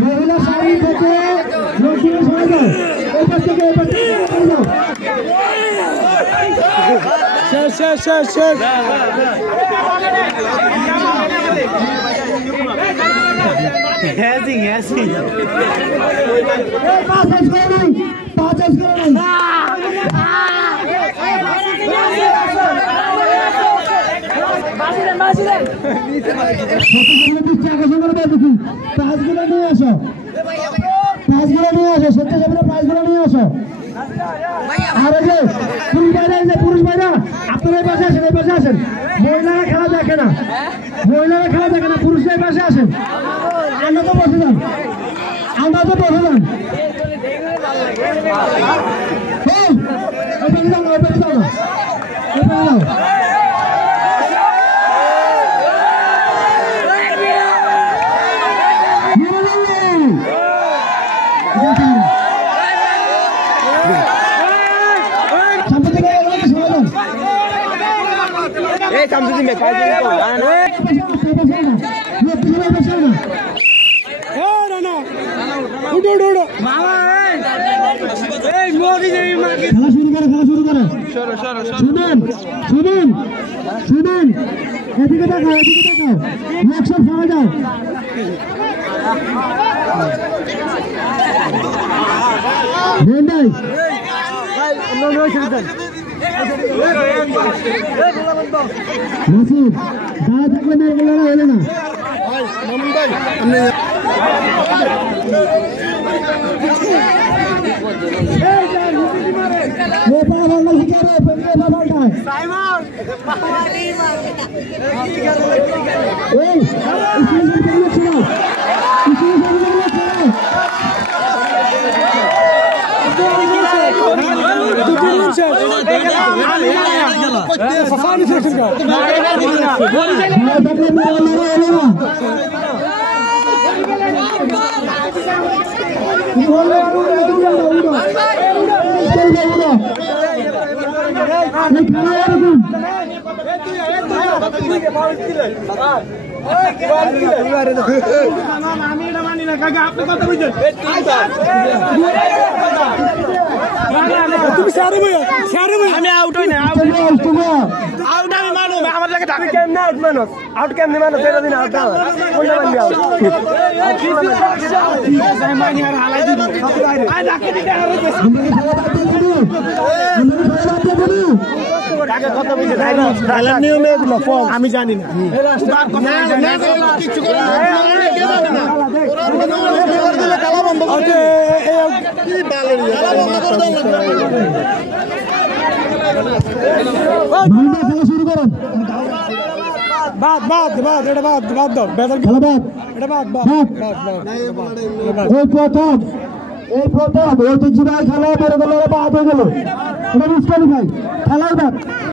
মহিলা শাড়ি থেকে পুরুষ ভাইরা আপনারা পাশে আসেন, এই পাশে আসেন। মহিলারা খেলা দেখে না, মহিলারা খেলা দেখে না, পুরুষরা পাশে আসেন। আমরা তো বসে যান, আমরা তো বসে যান। শুনুন, এদিকে দেখাও, এদিকে দেখাও, একশো সরে যাও। মাসুদ দাঁড়া থাকলে মেয়েগুলো হলো না। আমি আউট হই না, আউট আমি মানুষ আমার লাগে ডাকে কেমনে আউট মানুষ, আউট কেমনে মানুষ এটা দিন আউট দাও কোনটা মানবি আউট মানি আর হালাই দিব আই ডাকে দিতে আরো আগে কত বুঝে খেলার নিয়মে এগুলো ফল আমি জানি না কিছু করে কে জানে না ওরা দিলে খেলা বন্ধ করে কি বালের খেলা বন্ধ করে দাও খেলা শুরু করুন বাদ এটা বাদ দাও বেদর খেলা বাদ এটা বাদ এই প্রথম ঐতিহ্যবাহী খেলা বের গেল বাদ হয়ে গেল এটা মিস করি ভাই খেলাই বাদ।